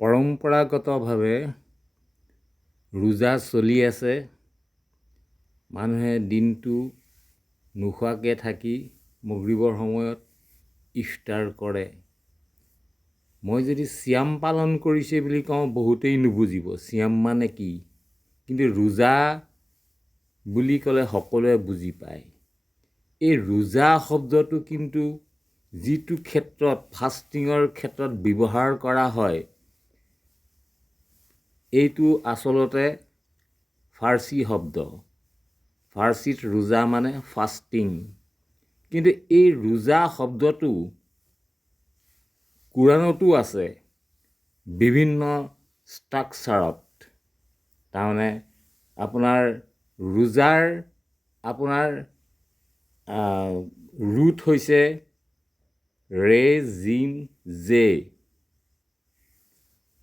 পৰম্পৰাগতভাৱে ৰোজা চলি আছে। মানুহে দিনটো নোখোৱাকৈ থাকি মগৰিবৰ সময়ত ইফতাৰ কৰে। মই যদি চিয়াম পালন কৰিছে বুলি কওঁ বহুতেই নুবুজিব চিয়াম মানে কি, কিন্তু ৰোজা বুলি ক'লে সকলোৱে বুজি পায়। এই ৰোজা শব্দটো কিন্তু যিটো ক্ষেত্ৰত ফাষ্টিঙৰ ক্ষেত্ৰত ব্যৱহাৰ কৰা হয়, এইটো আচলতে ফাৰ্চী শব্দ। ফাৰ্চীত ৰোজা মানে ফাষ্টিং, কিন্তু এই ৰোজা শব্দটো কোৰাণতো আছে বিভিন্ন ষ্ট্ৰাকচাৰত। তাৰমানে আপোনাৰ ৰোজাৰ আপোনাৰ ৰুট হৈছে ৰে জিম জে,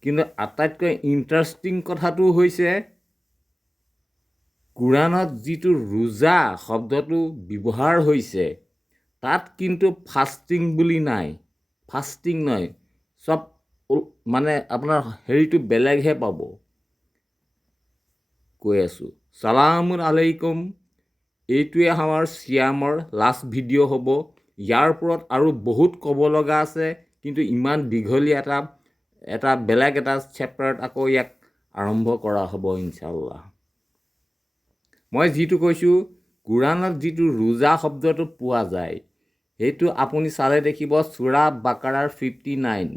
কিন্তু আটাইতকৈ ইণ্টাৰেষ্টিং কথাটো হৈছে কোৰাণত যিটো ৰোজা শব্দটো ব্যৱহাৰ হৈছে তাত কিন্তু ফাষ্টিং বুলি নাই। ফাষ্টিং নহয়, চব মানে আপোনাৰ হেৰিটো বেলেগহে পাব। কৈ আছোঁ, ছালামুন আলাইকুম। এইটোৱে আমাৰ চিয়ামৰ লাষ্ট ভিডিঅ' হ'ব। ইয়াৰ ওপৰত আৰু বহুত ক'ব লগা আছে, কিন্তু ইমান দীঘলীয়া এটা বেলেগ এটা চেপ্টাৰত আকৌ ইয়াক আৰম্ভ কৰা হ'ব ইনশাআল্লাহ। মই যিটো কৈছোঁ, কোৰাণত যিটো ৰোজা শব্দটো পোৱা যায় সেইটো আপুনি চালে দেখিব সূৰা বাকাৰাৰ 59,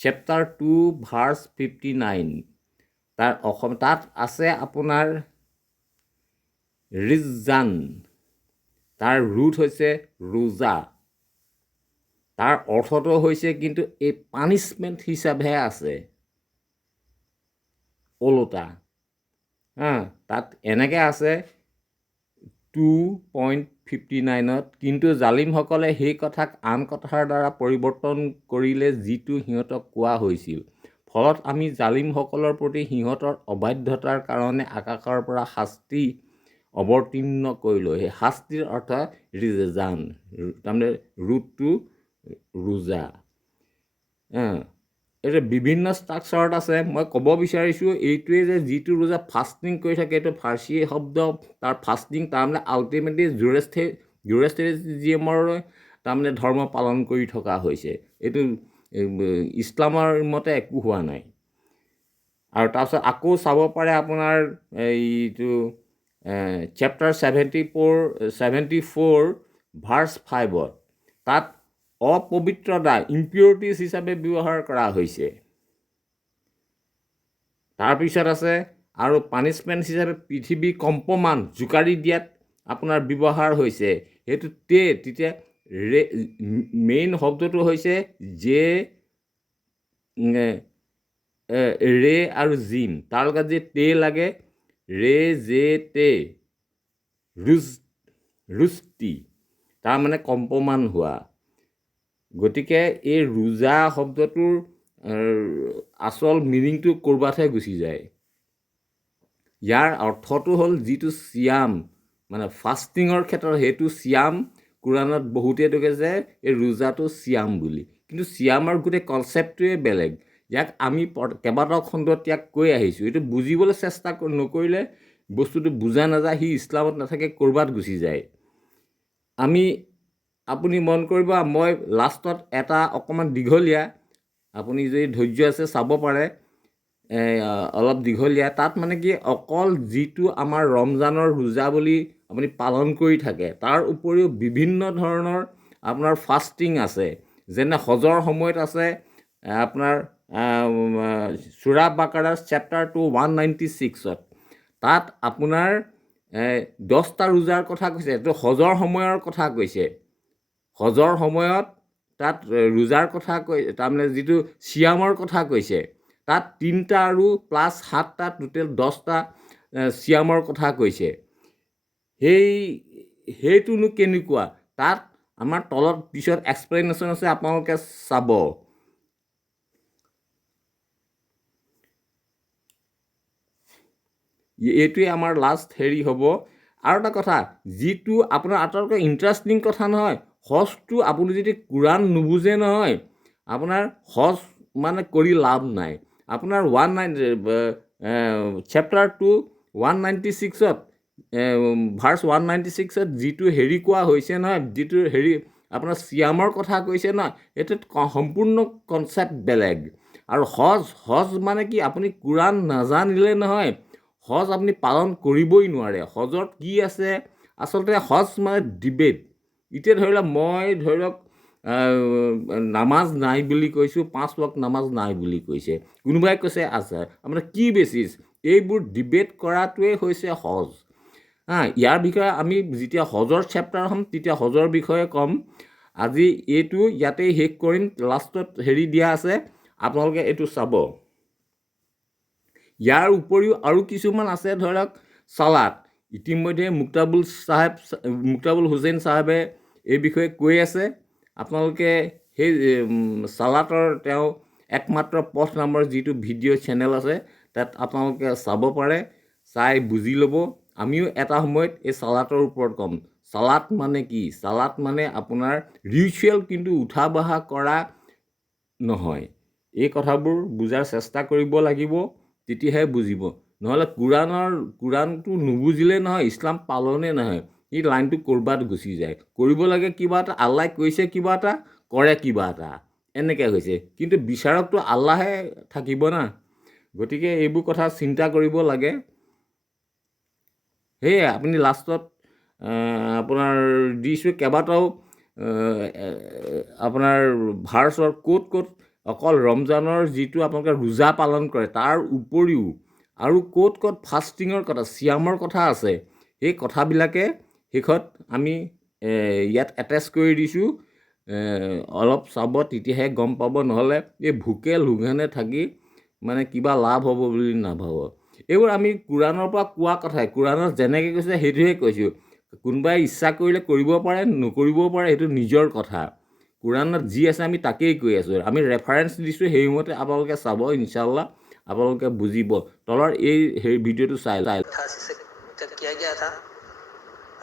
চেপ্টাৰ 2 ভাৰ্ছ 59। তাত আছে আপোনাৰ ৰিজান, তাৰ ৰুট হৈছে ৰোজা। তাৰ অৰ্থটো হৈছে কিন্তু এই পানিছমেণ্ট হিচাপেহে আছে ওলোটা। তাত এনেকৈ আছে 2.59ত, কিন্তু জালিমসকলে সেই কথাক আন কথাৰ দ্বাৰা পৰিৱৰ্তন কৰিলে যিটো সিহঁতক কোৱা হৈছিল। ফলত আমি জালিমসকলৰ প্ৰতি সিহঁতৰ অবাধ্যতাৰ কাৰণে আকাশৰ পৰা শাস্তি অৱতীৰ্ণ কৰিলোঁ। সেই শাস্তিৰ অৰ্থ ৰিজান, তাৰমানে ৰুটটো ৰোজা। এইটো বিভিন্ন ষ্ট্ৰাকচাৰত আছে। মই ক'ব বিচাৰিছোঁ এইটোৱে যে যিটো ৰোজা ফাষ্টিং কৰি থাকে এইটো ফাৰ্চী শব্দ। তাৰ ফাষ্টিং তাৰমানে আল্টিমেটলি জুৰেষ্ট্ৰিজিয়ামৰ তাৰমানে ধৰ্ম পালন কৰি থকা হৈছে। এইটো ইছলামৰ মতে একো হোৱা নাই। আৰু তাৰপিছত আকৌ চাব পাৰে আপোনাৰ এইটো চেপ্টাৰ 74 ভাৰ্ছ 5ত। তাত অপবিত্ৰতা ইম্পিউৰিটিজ হিচাপে ব্যৱহাৰ কৰা হৈছে। তাৰপিছত আছে আৰু পানিছমেণ্ট হিচাপে পৃথিৱী কম্পমান জোকাৰি দিয়াত আপোনাৰ ব্যৱহাৰ হৈছে। সেইটো তেতিয়া মেইন শব্দটো হৈছে ৰে আৰু জিম, তাৰ লগত যে তে লাগে, ৰে জে তে, ৰুষ্টি, তাৰমানে কম্পমান হোৱা। গতিকে এই ৰোজা শব্দটোৰ আচল মিনিংটো ক'ৰবাতহে গুচি যায়। ইয়াৰ অৰ্থটো হ'ল যিটো চিয়াম মানে ফাষ্টিঙৰ ক্ষেত্ৰত সেইটো চিয়াম। কোৰাণত বহুতে দেখিছে এই ৰোজাটো চিয়াম বুলি, কিন্তু চিয়ামৰ গোটেই কনচেপ্টটোৱে বেলেগ। ইয়াক আমি কেইবাটাও খণ্ডত ইয়াক কৈ আহিছোঁ। এইটো বুজিবলৈ চেষ্টা নকৰিলে বস্তুটো বুজা নাযায়, সি ইছলামত নাথাকে ক'ৰবাত গুচি যায়। আপুনি মন কৰিব, মই লাষ্টত এটা অকণমান দীঘলীয়া, আপুনি যদি ধৈৰ্য আছে চাব পাৰে, অলপ দীঘলীয়া। তাত মানে কি অকল যিটো আমাৰ ৰমজানৰ ৰোজা বুলি আপুনি পালন কৰি থাকে, তাৰ উপৰিও বিভিন্ন ধৰণৰ আপোনাৰ ফাষ্টিং আছে। যেনে হজৰ সময়ত আছে আপোনাৰ সূৰা বাকাৰাৰ চেপ্টাৰ 2 196ত। তাত আপোনাৰ 10টা ৰোজাৰ কথা কৈছে। এইটো হজৰ সময়ৰ কথা কৈছে। হজৰ সময়ত তাত ৰোজাৰ কথা তাৰমানে যিটো চিয়ামৰ কথা কৈছে, তাত 3টা আৰু প্লাছ 7টা টোটেল 10টা চিয়ামৰ কথা কৈছে। সেইটোনো কেনেকুৱা, তাত আমাৰ তলত পিছত এক্সপ্লেনেশ্যন আছে, আপোনালোকে চাব। এইটোৱে আমাৰ লাষ্ট হেৰি হ'ব। আৰু এটা কথা, যিটো আপোনাৰ আটাইতকৈ ইণ্টাৰেষ্টিং কথা নহয়, হজটো আপুনি যদি কোৰাণ নুবুজে নহয়, আপোনাৰ হজ মানে কৰি লাভ নাই। আপোনাৰ চেপ্টাৰ 2 196ত ভাৰ্ছ 196ত যিটো হেৰি কোৱা হৈছে নহয়, যিটো হেৰি আপোনাৰ চিয়ামৰ কথা কৈছে নহয়, এইটোত সম্পূৰ্ণ কনচেপ্ট বেলেগ। আৰু হজ মানে কি, আপুনি কোৰাণ নাজানিলে নহয় হজ আপুনি পালন কৰিবই নোৱাৰে। হজত কি আছে, আচলতে হজ মানে ডিবেট। এতিয়া ধৰি লওক মই নামাজ নাই বুলি কৈছোঁ, 5 ওয়াক্ত নামাজ নাই বুলি কৈছে, কোনোবাই কৈছে আছে, আপোনাৰ কি বেচিছ? এইবোৰ ডিবেট কৰাটোৱে হৈছে হজ। ইয়াৰ বিষয়ে আমি যেতিয়া হজৰ চেপ্টাৰ হ'ম তেতিয়া হজৰ বিষয়ে ক'ম। আজি এইটো ইয়াতেই শেষ কৰিম। লাষ্টত হেৰি দিয়া আছে, আপোনালোকে এইটো চাব। ইয়াৰ উপৰিও আৰু কিছুমান আছে, ধৰক চালাত। ইতিমধ্যে মুক্তাবুল হুছেইন চাহাবে এই বিষয়ে কৈ আছে। আপোনালোকে সেই চালাতৰ তেওঁ একমাত্ৰ পথ নামৰ যিটো ভিডিঅ' চেনেল আছে, তাত আপোনালোকে চাব পাৰে, চাই বুজি ল'ব। আমিও এটা সময়ত এই চালাতৰ ওপৰত ক'ম। চালাত মানে কি? চালাত মানে আপোনাৰ ৰিচুৱেল, কিন্তু উঠা বহা কৰা নহয়। এই কথাবোৰ বুজাৰ চেষ্টা কৰিব লাগিব, তেতিয়াহে বুজিব। নহ'লে কোৰাণটো নুবুজিলে নহয়, ইছলাম পালনে নহয়। এই লাইনটো ক'ৰবাত গুচি যায়। কৰিব লাগে কিবা এটা, আল্লাই কৈছে কিবা এটা, কৰে কিবা এটা, এনেকৈ হৈছে। কিন্তু বিচাৰকটো আল্লাহে থাকিব না। গতিকে এইবোৰ কথা চিন্তা কৰিব লাগে। সেয়ে আপুনি লাষ্টত আপোনাৰ দিছোঁ কেইবাটাও আপোনাৰ ভাৰ্চৰ ক'ত অকল ৰমজানৰ যিটো আপোনালোকে ৰোজা পালন কৰে তাৰ উপৰিও আৰু ক'ত ফাষ্টিঙৰ কথা, চিয়ামৰ কথা আছে। সেই কথাবিলাকে শেষত আমি ইয়াত এটেচ কৰি দিছোঁ। অলপ চাব, তেতিয়াহে গম পাব। নহ'লে এই ভোকে লোঘানে থাকি মানে কিবা লাভ হ'ব বুলি নাভাব। এইবোৰ আমি কোৰাণৰ পৰা কোৱা কথাই, কোৰাণত যেনেকৈ কৈছে সেইটোহে কৈছোঁ। কোনোবাই ইচ্ছা কৰিলে কৰিব পাৰে, নকৰিবও পাৰে, সেইটো নিজৰ কথা। কোৰাণত যি আছে আমি তাকেই কৈ আছোঁ। আমি ৰেফাৰেঞ্চ দিছোঁ, সেইমতে আপোনালোকে চাব, ইনশাআল্লাহ আপোনালোকে বুজিব। তলৰ এই ভিডিঅ'টো চাই।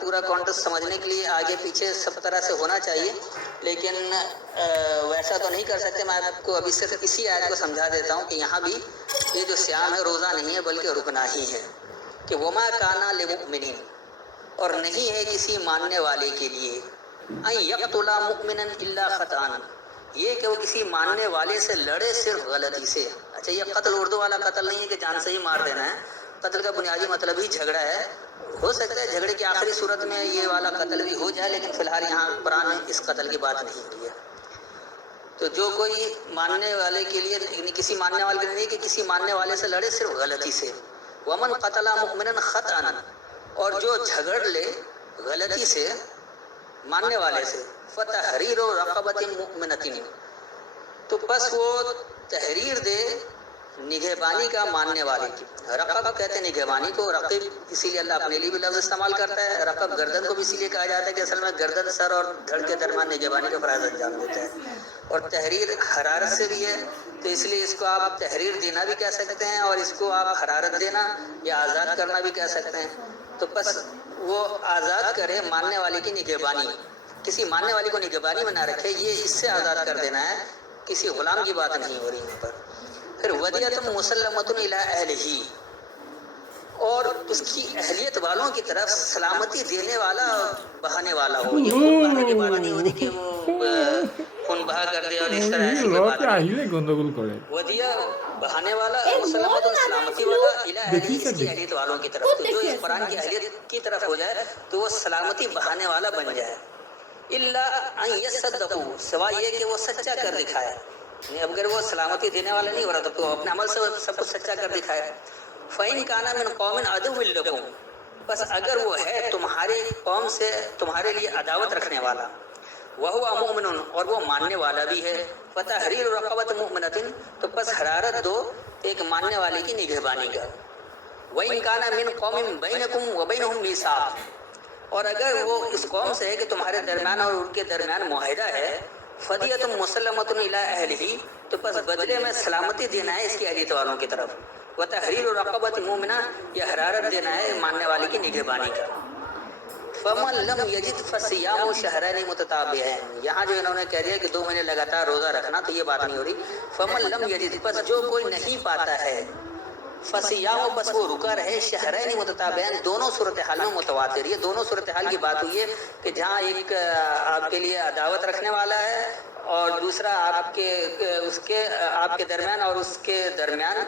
پورا کانٹیکسٹ سمجھنے کے لیے آگے پیچھے سب طرح سے ہونا چاہیے، لیکن ویسا تو نہیں کر سکتے. میں آپ کو ابھی صرف اسی آیت کو سمجھا دیتا ہوں کہ یہاں بھی یہ جو صیام ہے روزہ نہیں ہے بلکہ رکنا ہی ہے، کہ وما کانا لمؤمنین، اور نہیں ہے کسی ماننے والے کے لیے، ان یقتل مؤمنا الا خطأ، یہ کہ وہ کسی ماننے والے سے لڑے صرف غلطی سے. اچھا، یہ قتل اردو والا قتل نہیں ہے کہ جان سے ہی مار دینا ہے. قتل کا بنیادی مطلب ہی جھگڑا ہے. ہو سکتا ہے جھگڑے کی آخری صورت میں یہ والا قتل بھی ہو جائے، لیکن فی الحال یہاں قرآن میں اس قتل کی بات نہیں کی ہے. تو جو کوئی ماننے والے کے لیے، یعنی کسی ماننے والے کے لیے نہیں کہ کسی ماننے والے سے لڑے صرف غلطی سے. ومن قتل مؤمنا خطأ، اور جو جھگڑ لے غلطی سے ماننے والے سے، فتحریر رقبۃ مؤمنۃ، تو بس وہ تحریر دے نگہبانی کا ماننے والے کی. رقب کہتے ہیں نگہبانی کو، رقب اسی لیے اللہ اپنے لیے بھی لفظ استعمال کرتا ہے. رقب گردن کو بھی اسی لیے کہا جاتا ہے کہ اصل میں گردن، سر اور دھڑ کے درمیان نگہبانی کا فرائض انجام دیتا ہے. اور تحریر حرارت سے بھی ہے، تو اس لیے اس کو آپ تحریر دینا بھی کہہ سکتے ہیں، اور اس کو آپ حرارت دینا یا آزاد کرنا بھی کہہ سکتے ہیں. تو بس وہ آزاد کرے ماننے والے کی نگہبانی، کسی ماننے والے کو نگہبانی میں نہ رکھے، یہ اس سے آزاد کر دینا ہے، کسی غلام کی بات نہیں ہو رہی یہاں پر. پھر ودیۃ مسلمۃ الی اہلہ، اور اس کی اہلیت والوں کی طرف سلامتی دینے والا، بہانے والا ہو. یہ خون بہانے کی بات نہیں ہوتی کہ وہ خون بہا کر دے اور اس طرح ایسی کوئی بات نہیں. গন্ডগোল করে. ودیہ بہانے والا، مسلمت سلامتی والا، الی اہلہ اس کی اہلیت والوں کی طرف. تو جو اس قرآن کی اہلیت کی طرف ہو جائے تو وہ سلامتی بہانے والا بن جائے. الا ان یصدقوا، سوائے یہ کہ وہ سچا کر دکھائے. اب اگر وہ سلامتی دینے والا نہیں ہو رہا تو اپنے عمل سے سب کچھ سچا کر دکھائے. فَإِنْ كَانَ مِنْ قَوْمٍ عَدُوٍّ لَكُمْ، بس اگر وہ ہے تمہاری قوم سے تمہارے لیے عداوت رکھنے والا، وَهُوَ مُؤْمِنٌ، اور وہ ماننے والا بھی ہے، فَتَحْرِيرُ رَقَبَةٍ مُؤْمِنَةٍ، تو بس حرارت دو ایک ماننے والے کی نگہبانی کا. وَإِنْ كَانَ مِنْ قَوْمٍ بَيْنَكُمْ وَبَيْنَهُمْ مِيثَاقٌ، اور اگر وہ اس قوم سے ہے کہ تمہارے درمیان اور ان کے درمیان معاہدہ ہے، فدیۃ مسلمۃ الی اہلہ، تو بس بدلے میں سلامتی دینا ہے اس کی اہلیت والوں کی طرف. وتحریر رقبۃ مومنہ، یہ حرارت دینا ہے ماننے والے کی نگہبانی کا. فمن لم یجد فصیام شہرین متتابعین، یہاں جو انہوں نے کہہ دیا کہ 2 مہینے لگاتار روزہ رکھنا، تو یہ بات نہیں ہو رہی. فمن لم یجد، بس جو کوئی نہیں پاتا ہے، فصیام، بس وہ رکا رہے، شہرین متتابعین، دونوں صورتحال میں متواتر. یہ دونوں صورتحال کی بات ہوئی ہے کہ جہاں ایک آپ کے لیے عداوت رکھنے والا ہے اور دوسرا آپ کے درمیان اور اس کے درمیان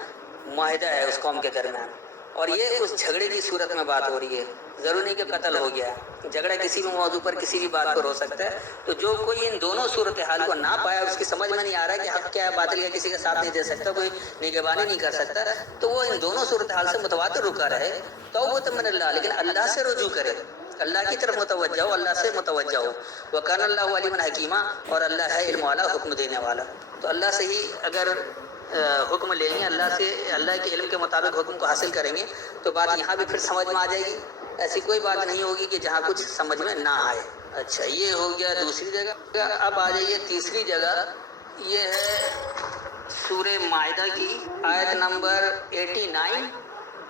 معاہدہ ہے، اس قوم کے درمیان. اور یہ اس جھگڑے کی صورت میں بات ہو رہی ہے، ضروری نہیں کہ قتل ہو گیا. جھگڑا کسی بھی موضوع پر کسی بھی بات پر ہو سکتا ہے. تو جو کوئی ان دونوں صورتحال کو نہ پایا، اس کی سمجھ میں نہیں آ رہا ہے کہ حق کیا ہے باطل کیا، کسی کا ساتھ نہیں دے سکتا، کوئی نگہبانی نہیں کر سکتا، تو وہ ان دونوں صورتحال سے متواتر رکا رہے. توبۃ من اللہ، لیکن اللہ سے رجوع کرے، اللہ کی طرف متوجہ ہو، اللہ سے متوجہ ہو. وکان اللہ علیما حکیما، اور اللہ ہے علم والا، حکم دینے والا. تو اللہ سے ہی اگر حکم لیں گے، اللہ کے علم کے مطابق حکم کو حاصل کریں گے، تو بات یہاں بھی پھر سمجھ میں آ جائے گی. ایسی کوئی بات نہیں ہوگی کہ جہاں کچھ سمجھ میں نہ آئے. اچھا، یہ ہو گیا دوسری جگہ. اب آ جائیے تیسری جگہ. یہ ہے سورہ مائدہ کی آیت نمبر 89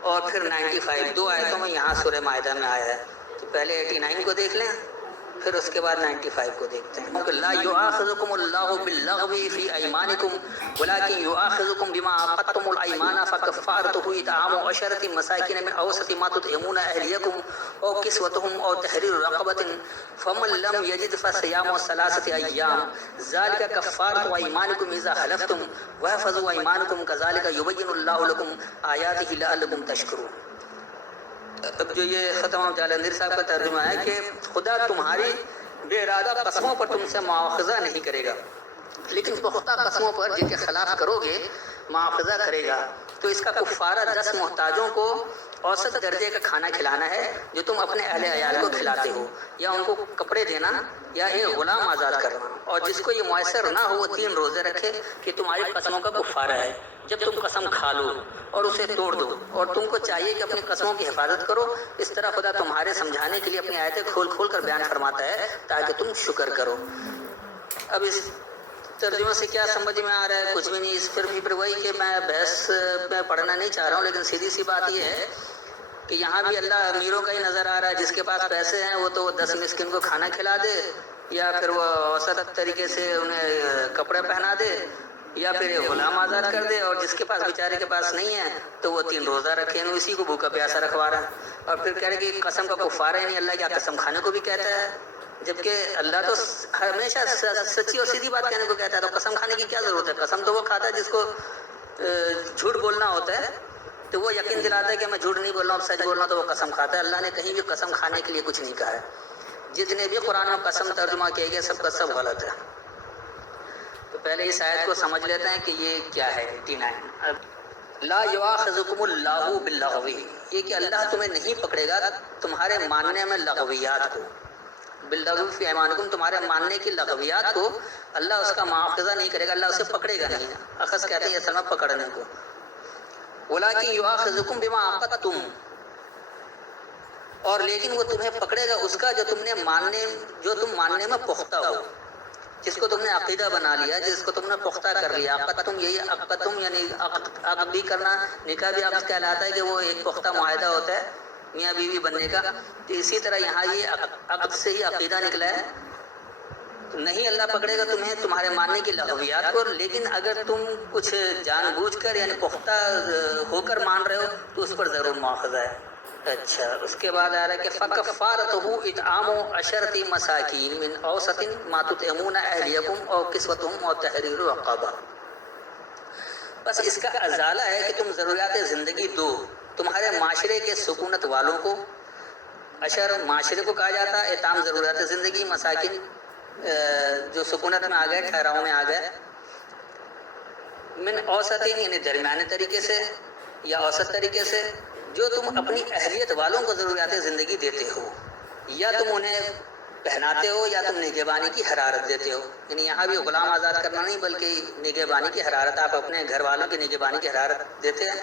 اور پھر 95. 2 آیتوں میں یہاں سورہ مائدہ میں آیا ہے. تو پہلے 89 کو دیکھ لیں، پھر اس کے بعد 95 کو دیکھتے ہیں. لا یؤاخذکم اللہ باللغو فی ایمانکم ولکن یؤاخذکم بما عقدتم الایمان فکفارته اطعام 10 مساکین من اوسط ما تطعمون اہلیکم او کسوتهم او تحریر رقبۃ فمن لم یجد فصیام 3 ایام ذلک کفارۃ ایمانکم اذا حلفتم واحفظوا ایمانکم کذلک یبین اللہ لکم آیاتہ لعلکم تشکرون. اب جو یہ ختم جالندھر صاحب کا ترجمہ ہے کہ خدا تمہاری بے ارادہ قسموں پر تم سے مواخذہ نہیں کرے گا، لیکن پختہ قسموں پر جن کے خلاف کرو گے مواخذہ کرے گا. تو اس کا کفارہ 10 محتاجوں کو اوسط درجے کا کھانا کھلانا ہے جو تم اپنے اہل عیال کو کھلاتے ہو، یا ان کو کپڑے دینا، یا ایک غلام آزاد کرنا. اور جس کو یہ میسر نہ ہو وہ 3 روزے رکھے، کہ تمہاری قسموں کا کفارہ ہے. جب تم قسم کھا لو اور اسے توڑ دو، اور تم کو چاہیے کہ اپنی قسموں کی حفاظت کرو. اس طرح خدا تمہارے سمجھانے کے لیے اپنی آیتیں کھول کھول کر بیان فرماتا ہے تاکہ تم شکر کرو. اب اس ترجمے سے کیا سمجھ میں آ رہا ہے؟ کچھ بھی نہیں. اس پھر وہی کہ میں بحث میں پڑھنا نہیں چاہ رہا ہوں، لیکن سیدھی سی بات یہ ہے کہ یہاں بھی اللہ امیروں کا ہی نظر آ رہا ہے، جس کے پاس پیسے ہیں وہ تو 10 مسکین کو کھانا کھلا دے، یا پھر وہ اوسط طریقے سے انہیں کپڑے پہنا دے، یا پھر یہ غلام آزاد کر دے، اور جس کے پاس بیچارے کے پاس نہیں ہے تو وہ 3 روزہ رکھے، اسی کو بھوکا پیاسا رکھوا رہا ہے، اور پھر کہہ رہے کہ قسم کا کفار ہے، نہیں اللہ کیا قسم کھانے کو بھی کہتا ہے، جبکہ اللہ تو ہمیشہ سچی اور سیدھی بات کہنے کو کہتا ہے، تو قسم کھانے کی کیا ضرورت ہے؟ قسم تو وہ کھاتا ہے جس کو جھوٹ بولنا ہوتا ہے، تو وہ یقین دلاتا ہے کہ میں جھوٹ نہیں بول رہا ہوں، سچ بول رہا ہوں، تو وہ قسم کھاتا ہے۔ اللہ نے کہیں بھی قسم کھانے کے لیے کچھ نہیں کہا ہے، جتنے بھی قرآن میں قسم ترجمہ کیے گئے سب کا سب غلط ہے۔ تو پہلے اس آیت کو سمجھ لیتے ہیں کہ یہ کیا ہے۔ 89 لا یواخذکم اللہ باللغو، یہ کہ اللہ تمہیں نہیں پکڑے گا تمہارے ماننے میں لغویات کو، باللغو فی ایمانکم، تمہارے ماننے کی لغویات کو اللہ اس کا مواخذہ نہیں کرے گا، اللہ اسے پکڑے گا نہیں۔ اخذ کہتے ہیں اصل میں پکڑنے کو، ولکن یواخذکم بما عقدتم، اور لیکن وہ تمہیں پکڑے گا اس کا جو تم ماننے میں پختہ ہو، جس کو تم نے عقیدہ بنا لیا، جس کو تم نے پختہ کر لیا۔ عقدتم، یہی عقدتم یعنی عقد بھی کرنا، نکاح بھی عقد کہلاتا ہے کہ وہ ایک پختہ معاہدہ ہوتا ہے میاں بیوی بننے کا، تو اسی طرح یہاں یہ عقد سے ہی عقیدہ نکلا ہے۔ تو نہیں اللہ پکڑے گا تمہیں تمہارے ماننے کی لغویات کو، لیکن اگر تم کچھ جان بوجھ کر یعنی پختہ ہو کر مان رہے ہو تو اس پر ضرور مواخذہ ہے۔ اچھا، اس کے بعد آ رہا ہے کہ فَكَفَّارَتُهُ اطعام 10 مساکین من اوسط ما تطعمون اہلیکم او کسوتہم او تحریر رقبہ، بس اس کا ازالہ ہے کہ تم ضروریات زندگی دو تمہارے معاشرے کے سکونت والوں کو۔ اشر معاشرے کو کہا جاتا ہے، اطعام ضروریات زندگی، مساکین جو سکونت میں آ گئے، ٹھہراؤ میں آ گئے۔ من اوسطین یعنی درمیانے طریقے سے یا اوسط طریقے سے، جو تم اپنی اہلیت والوں کو ضروریات زندگی دیتے ہو، یا تم انہیں پہناتے ہو یا تم نگہبانی کی حرارت دیتے ہو، یعنی یہاں بھی غلام آزاد کرنا نہیں بلکہ نگہبانی کی حرارت، آپ اپنے گھر والوں کی نگہبانی کی حرارت دیتے ہیں،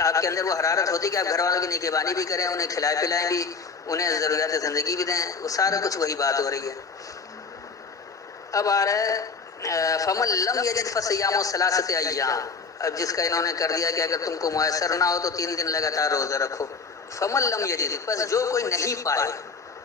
آپ کے اندر وہ حرارت ہوتی ہے کہ آپ گھر والوں کی نگہبانی بھی کریں، انہیں کھلائے پلائیں بھی، انہیں ضروریات زندگی بھی دیں، وہ سارا کچھ وہی بات ہو رہی ہے۔ اب آ رہا ہے فمن لم یجد فصیام ثلاثۃ ایام، اب جس کا انہوں نے کر دیا کہ اگر تم کو میسر نہ ہو تو 3 دن لگاتار روزہ رکھو۔ فمن لم یجد، پس جو کوئی نہیں پائے،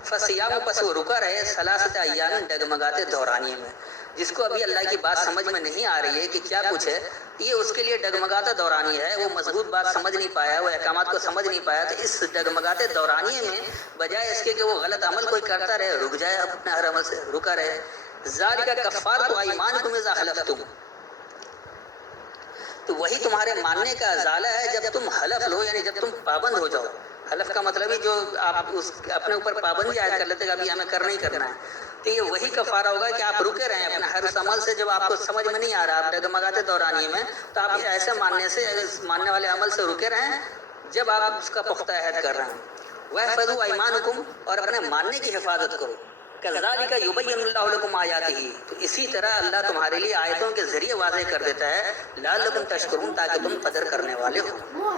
فصیام، پس وہ رکا رہے، ثلاثۃ ایام ڈگمگاتے دورانیے میں، جس کو ابھی اللہ کی بات سمجھ میں نہیں آ رہی ہے کہ کیا کچھ ہے، یہ اس کے لیے ڈگمگاتا دورانیہ ہے، وہ مضبوط بات سمجھ نہیں پایا، وہ احکامات کو سمجھ نہیں پایا، تو اس ڈگمگاتے دورانیے میں بجائے اس کے کہ وہ غلط عمل کوئی کرتا رہے، رک جائے اپنے ہر عمل سے، رکا رہے۔ ذالک کفارۃ ایمانکم اذا حلفتم، تو وہی تمہارے ماننے کا ازالہ ہے جب تم حلف لو، یعنی جب تم پابند ہو جاؤ۔ حلف کا مطلب ہی جو آپ اپنے اوپر پابندی عائد کر لیتے کہ ابھی ہمیں کرنا ہی کرنا ہے، تو یہ وہی کفارہ ہوگا کہ آپ رکے رہیں اپنے ہر اس عمل سے، جب آپ کو سمجھ میں نہیں آ رہا، آپ ڈگمگاتے دورانیے میں، تو آپ ایسے ماننے والے عمل سے رکے رہیں جب آپ اس کا پختہ عہد کر رہے ہیں۔ وَاحْفَظُوا أَيْمَانَكُمْ، اور اپنے ماننے کی حفاظت کرو۔ كَذَلِكَ يُبَيِّنُ اللَّهُ لَكُمْ آيَاتِهِ، تو اسی طرح اللہ تمہارے لیے آیتوں کے ذریعے واضح کر دیتا ہے، لَعَلَّكُمْ تَشْكُرُونَ، تاکہ تم قدر کرنے والے ہو۔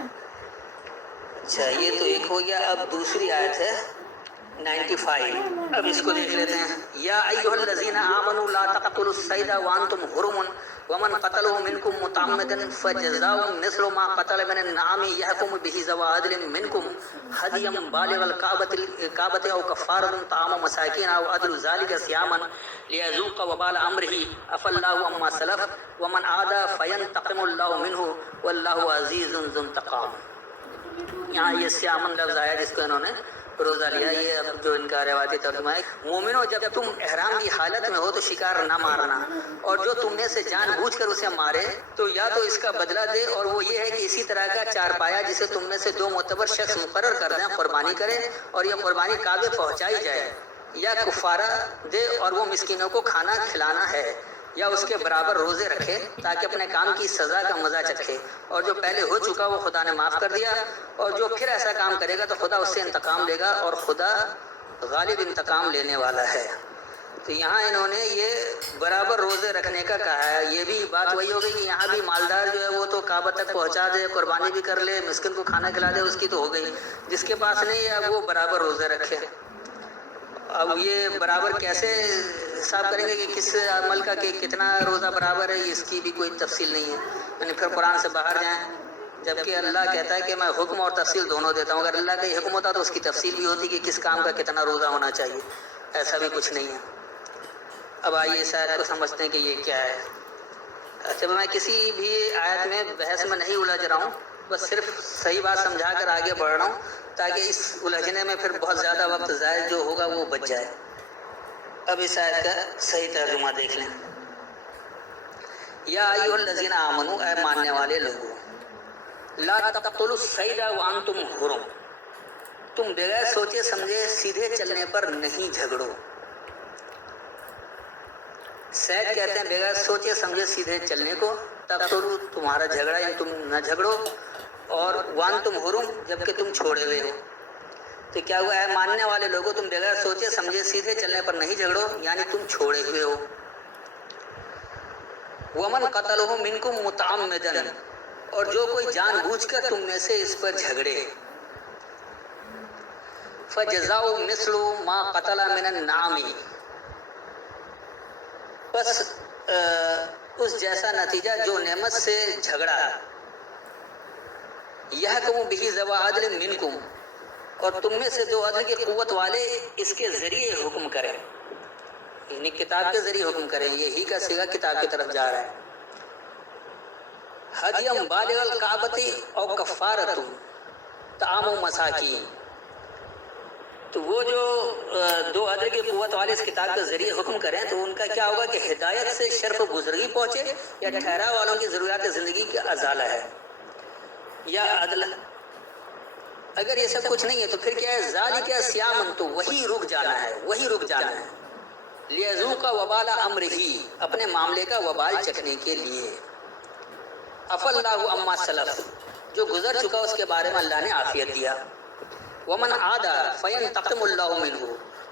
اچھا، یہ تو ایک ہو گیا۔ اب دوسری آیت ہے 95، اب اس کو دیکھ لیتے ہیں۔ یا ایھا الذین آمنوا لا تقتلوا الصید وانتم حرم ومن قتله منکم متعمدا فجزاء مثل ما قتل من النعام يحكم به ذو عدل منکم هدیا بالغ الکعبۃ او کفارۃ طعام مساکین او عدل ذلک صیاما لیذوق وبال امرہ عفا اللہ عما سلف ومن عاد فینتقم اللہ منہ واللہ عزیز ذو انتقام۔ یہاں یہ سیامن لفظ آیا جس کو انہوں نے روزہ لیا، یہ اب جو ان کا روایتی ترجمہ ہے۔ مومنوں، جب تم احرام کی حالت میں ہو تو شکار نہ مارنا، اور جو تم میں سے جان بوجھ کر اسے مارے تو یا تو اس کا بدلہ دے، اور وہ یہ ہے کہ اسی طرح کا چارپایا جسے تم میں سے 2 معتبر شخص مقرر کر دیں، قربانی کرے، اور یہ قربانی کعبے پہنچائی جائے، یا کفارہ دے اور وہ مسکینوں کو کھانا کھلانا ہے، یا اس کے برابر روزے رکھے تاکہ اپنے کام کی سزا کا مزہ چکھے، اور جو پہلے ہو چکا وہ خدا نے معاف کر دیا، اور جو پھر ایسا کام کرے گا تو خدا اس سے انتقام لے گا، اور خدا غالب انتقام لینے والا ہے۔ تو یہاں انہوں نے یہ برابر روزے رکھنے کا کہا ہے۔ یہ بھی بات وہی ہو گئی کہ یہاں بھی مالدار جو ہے وہ تو کعبہ تک پہنچا دے، قربانی بھی کر لے، مسکین کو کھانا کھلا دے، اس کی تو ہو گئی، جس کے پاس نہیں ہے وہ برابر روزے رکھے۔ اب یہ برابر کیسے حساب کریں گے کہ کس عمل کا کہ کتنا روزہ برابر ہے، اس کی بھی کوئی تفصیل نہیں ہے، یعنی پھر قرآن سے باہر جائیں جبکہ اللہ کہتا ہے کہ میں حکم اور تفصیل دونوں دیتا ہوں. اگر اللہ کا یہ حکم ہوتا تو اس کی تفصیل بھی ہوتی کہ کس کام کا کتنا روزہ ہونا چاہیے. ایسا بھی کچھ نہیں ہے. اب آئیے اس آیت کو سمجھتے ہیں کہ یہ کیا ہے. اچھا، میں کسی بھی آیت میں بحث میں نہیں الجھ رہا ہوں، بس صرف صحیح بات سمجھا کر آگے بڑھ رہا ہوں تاکہ اس الجھنے میں پھر بہت زیادہ وقت ضائع جو ہوگا وہ بچ جائے. اب اس آیت کا صحیح ترجمہ دیکھ لیں. یا ایھا الذین آمنوا، اے ماننے والے لوگوں، لا تقتلوا الصید وانتم حرم، تم بغیر سوچے سمجھے سیدھے چلنے پر نہیں جھگڑو. صید کہتے ہیں بغیر سوچے سمجھے سیدھے چلنے کو. تقتلوا تمہارا جھگڑا یعنی تم نہ جھگڑو، اور وانتم حرم جبکہ تم چھوڑے ہوئے ہو. تو کیا ہوا ہے؟ ماننے والے لوگوں تم بغیر سوچے سمجھے سیدھے چلنے پر نہیں جھگڑو یعنی تم چھوڑے ہوئے ہو. ومن قتلہ منکم متعمدا، اور جو کوئی جان بوجھ کر تم میں سے اس پر جھگڑے، فجزاء مثل ما قتل من النعم، بس اس جیسا نتیجہ جو نعمت سے جھگڑا. یحکم بہ ذوی عدل منکم، اور تم میں سے جو عدل کی قوت والے اس کے ذریعے حکم کریں، یعنی کتاب کے ذریعے حکم کریں. یہی کا صیغہ کتاب کی طرف جا رہا ہے. ہدیم بالغ الکعبۃ او کفارۃ طعام مساکین، تو وہ جو دو عدل کی قوت والے اس کتاب کے ذریعے حکم کریں تو ان کا کیا ہوگا کہ ہدایت سے شرف و بزرگی پہنچے، یا ٹھہراؤ والوں کی ضروریات زندگی کا ازالہ ہے، یا عدل. اگر یہ سب کچھ نہیں ہے تو پھر کیا ہے؟ ذالک صیام، تو وہی رک جانا ہے، وہی رک جانا ہے. لیذوق وبال امرہ، اپنے معاملے کا وبال چکھنے کے لیے. عفا اللہ عما سلف، جو گزر چکا اس کے بارے میں اللہ نے عافیت دیا. ومن عاد فینتقم اللہ منہ،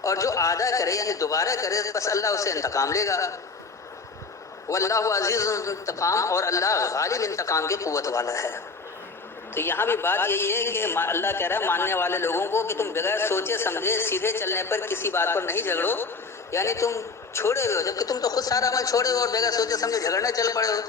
اور جو عادہ کرے یعنی دوبارہ کرے بس اللہ اسے انتقام لے گا. واللہ عزیز انتقام، اور اللہ غالب انتقام کی قوت والا ہے. تو یہاں بھی بات یہی ہے کہ اللہ کہہ رہا ہے ماننے والے لوگوں کو کہ تم بغیر سوچے سمجھے سیدھے چلنے پر کسی بات پر نہیں جھگڑو، یعنی تم چھوڑے ہوئے ہو، جبکہ تم تو خود سارا عمل چھوڑے ہو اور بغیر سوچے سمجھے جھگڑنے چل پڑے ہو.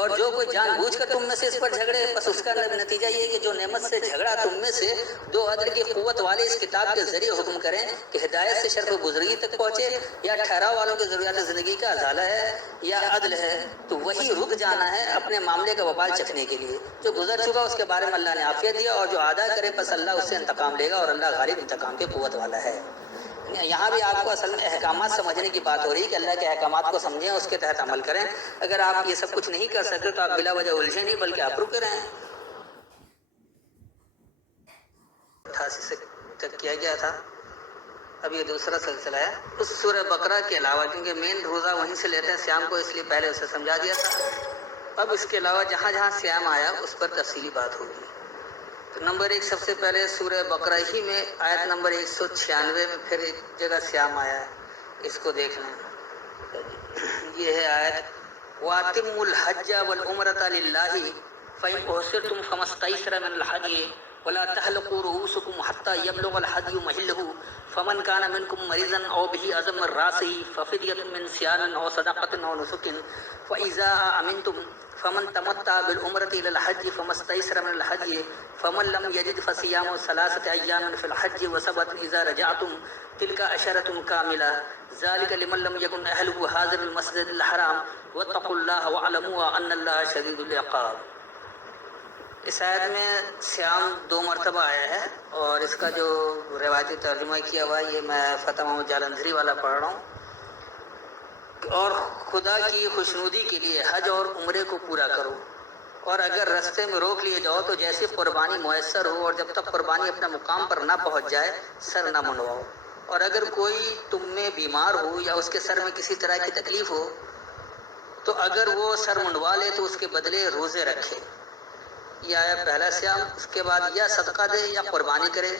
اور جو کوئی جان بوجھ کر تم میں سے اس پر جھگڑے، بس اس کا نتیجہ یہ ہے کہ جو نعمت سے جھگڑا تم میں سے دو عدل کی قوت والے اس کتاب کے ذریعے حکم کریں کہ ہدایت سے شرف و بزرگی تک پہنچے، یا ٹھہراؤ والوں کی ضروریات زندگی کا ازالہ ہے، یا عدل ہے، تو وہی رک جانا ہے اپنے معاملے کا وبال چکھنے کے لیے. جو گزر چکا اس کے بارے میں اللہ نے عافیت دیا، اور جو عادہ کرے بس اللہ اس سے انتقام لے گا، اور اللہ غالب انتقام کی قوت والا ہے. یہاں بھی آپ کو اصل میں احکامات سمجھنے کی بات ہو رہی ہے کہ اللہ کے احکامات کو سمجھیں، اس کے تحت عمل کریں. اگر آپ یہ سب کچھ نہیں کر سکتے تو آپ بلا وجہ الجھے نہیں، بلکہ آپ رکے رہیں. 88 سے تک کیا گیا تھا. اب یہ دوسرا سلسلہ ہے. اس سورہ بقرہ کے علاوہ، کیونکہ مین روزہ وہیں سے لیتے ہیں سیام کو، اس لیے پہلے اسے سمجھا دیا تھا. اب اس کے علاوہ جہاں جہاں سیام آیا اس پر تفصیلی بات ہوگی. تو نمبر 1 سب سے پہلے سورہ بقرہ ہی میں آیت نمبر 196 میں پھر ایک جگہ سیام آیا ہے، اس کو دیکھ لیں. یہ ہے آیت: وَأَتِمُّوا الْحَجَّ وَالْعُمْرَةَ لِلَّهِ فَإِنْ أُحْصِرْتُمْ فَمَا اسْتَيْسَرَ مِنَ الْهَدْيِ وَلَا تَحْلِقُوا رُءُوسَكُمْ حَتَّى يَبْلُغَ الْهَدْيُ مَحِلَّهُ فَمَنْ كَانَ مِنْكُمْ مَرِيضًا أَوْ بِهِ أَذًى مِنْ رَأْسِهِ فَفِدْيَةٌ مِنْ صِيَامٍ أَوْ صَدَقَةٍ أَوْ نُسُكٍ فَإِذَا أَمِنْتُمْ فَمَنْ تَمَتَّعَ بِالْعُمْرَةِ إِلَى الْحَجِّ فَمَا اسْتَيْسَرَ مِنَ الْهَدْيِ فَمَنْ لَمْ يَجِدْ فَصِيَامُ 3 أَيَّامٍ فِي الْحَجِّ وَسَبْعَةٍ إِذَا رَجَعْتُمْ تِلْكَ عَشَرَةٌ كَامِلَةٌ ذَلِكَ لِمَنْ لَمْ يَكُنْ أَهْلُهُ حَاضِرَ الْمَسْجِدِ الْحَرَامِ وَاتَّقُوا اللَّهَ وَاعْلَمُوا أَنَّ اللَّهَ شَدِيدُ الْعِقَابِ. اس آیت میں سیام 2 مرتبہ آیا ہے، اور اس کا جو روایتی ترجمہ کیا ہوا ہے یہ میں فتح محمد جالندھری والا پڑھ رہا ہوں. اور خدا کی خوشنودی کے لیے حج اور عمرے کو پورا کرو، اور اگر رستے میں روک لیے جاؤ تو جیسی قربانی میسر ہو، اور جب تک قربانی اپنے مقام پر نہ پہنچ جائے سر نہ منڈواؤ. اور اگر کوئی تم میں بیمار ہو یا اس کے سر میں کسی طرح کی تکلیف ہو تو اگر وہ سر منڈوا لے تو اس کے بدلے روزے رکھے. یہ آیا پہلا سیام. اس کے بعد یا صدقہ دے یا قربانی کرے.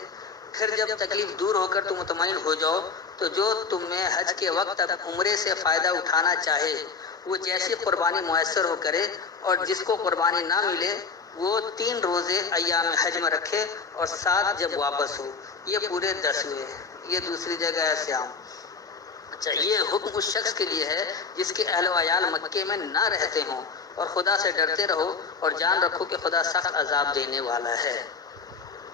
پھر جب تکلیف دور ہو کر تم مطمئن ہو جاؤ تو جو تم میں حج کے وقت تک عمرے سے فائدہ اٹھانا چاہے وہ جیسی قربانی میسر ہو کرے، اور جس کو قربانی نہ ملے وہ 3 روزے ایام حج میں رکھے، اور 7 جب واپس ہو. یہ پورے 10 ہوئے. یہ دوسری جگہ ہے سیام. اچھا، یہ حکم اس شخص کے لیے ہے جس کے اہل و عیال مکے میں نہ رہتے ہوں، اور خدا سے ڈرتے رہو اور جان رکھو کہ خدا سخت عذاب دینے والا ہے۔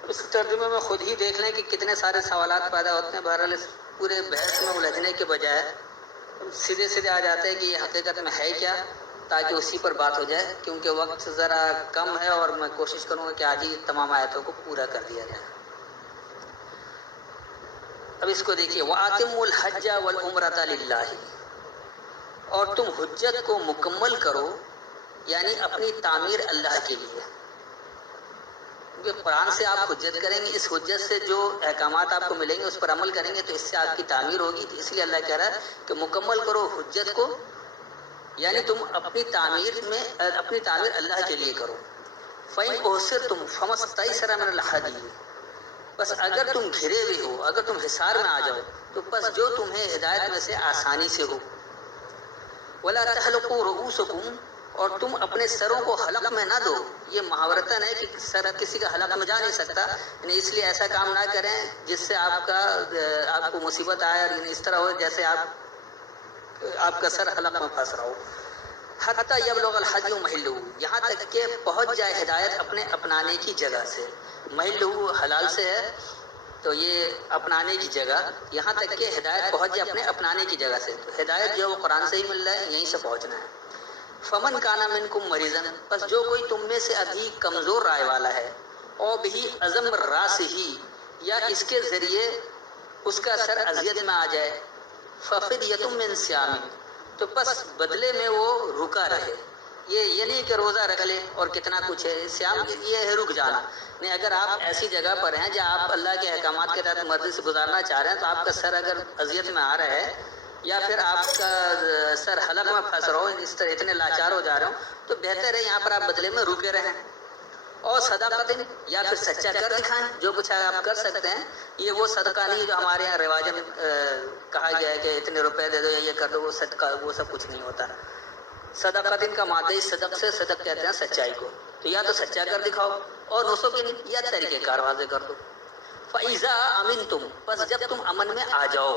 اس ترجمے میں خود ہی دیکھ لیں کہ کتنے سارے سوالات پیدا ہوتے ہیں۔ بہرحال اس پورے بحث میں الجھنے کے بجائے سیدھے سیدھے آ جاتے ہیں کہ یہ حقیقت میں ہے کیا، تاکہ اسی پر بات ہو جائے، کیونکہ وقت ذرا کم ہے اور میں کوشش کروں گا کہ آج ہی تمام آیتوں کو پورا کر دیا جائے۔ اب اس کو دیکھیے، وَآتِمُّوا الْحَجَّ وَالْعُمْرَةَ لِلَّهِ، اور تم حجت کو مکمل کرو، یعنی اپنی تعمیر اللہ کے لیے۔ کیونکہ قرآن سے آپ حجت کریں گے، اس حجت سے جو احکامات آپ کو ملیں گے اس پر عمل کریں گے تو اس سے آپ کی تعمیر ہوگی۔ تو اس لیے اللہ کہہ رہا ہے کہ مکمل کرو حجت کو، یعنی تم اپنی تعمیر اللہ کے لیے کرو۔ فَإِنْ أُحْصِرْتُمْ فَمَا اسْتَيْسَرَ مِنَ الْهَدْيِ، بس اگر تم گھرے ہوئے ہو، اگر تم حصار میں آ جاؤ تو بس جو تمہیں ہدایت میں سے آسانی سے ہو۔ وَلَا تَحْلِقُوا رُؤُوسَكُمْ، اور تم اپنے سروں کو حلق میں نہ دو۔ یہ محاورتاً ہے کہ سر کسی کا حلق میں جا نہیں سکتا، یعنی اس لیے ایسا کام نہ کریں جس سے آپ کو مصیبت آئے، اور اس طرح ہو جیسے آپ کا سر حلق میں پھنس رہا ہو۔ حتیٰ یبلغ الحدی محلہ، یہاں تک کہ پہنچ جائے ہدایت اپنے اپنانے کی جگہ سے۔ محلہ حلال سے ہے تو یہ اپنانے کی جگہ، یہاں تک کہ ہدایت پہنچ جائے اپنے اپنانے کی جگہ سے۔ تو ہدایت جو ہے وہ قرآن سے ہی مل رہا ہے، یہیں سے پہنچنا ہے۔ فمن کانا منکم مریضا، بس جو کوئی تم میں سے ابھی کمزور رائے والا ہے، او بھی عزم راس ہی، یا اس کے ذریعے اس کا سر اذیت میں آ جائے، ففدیۃ من صیام، تو بس بدلے میں وہ رکا رہے۔ یہ نہیں کہ روزہ رکھ لے اور کتنا کچھ ہے، صیام یہ ہے رک جانا نہیں۔ اگر آپ ایسی جگہ پر ہیں جہاں آپ اللہ کے احکامات کے تحت مرضی سے گزارنا چاہ رہے ہیں، تو آپ کا سر اگر اذیت میں آ رہا ہے یا پھر آپ کا سر حلق میں پھنس رہا ہو، اس طرح اتنے لاچار ہو جا رہے ہو، تو بہتر ہے یہاں پر آپ بدلے میں رکے رہیں۔ اور صدقۃ، یا پھر سچا کر دکھائیں، جو کچھ آپ کر سکتے ہیں۔ یہ وہ صدقہ نہیں جو ہمارے یہاں رواجن کہا گیا ہے کہ اتنے روپے دے دو یا یہ کر دو، وہ صدقہ، وہ سب کچھ نہیں ہوتا۔ صدقۃ کا مادہ صدق سے، صدق کہتے ہیں سچائی کو، تو یا تو سچا کر دکھاؤ، اور نسخ یا طریقہ کار واضح کر دو۔ فَإِذَا أَمِنْتُمْ، پس جب تم امن میں آ جاؤ،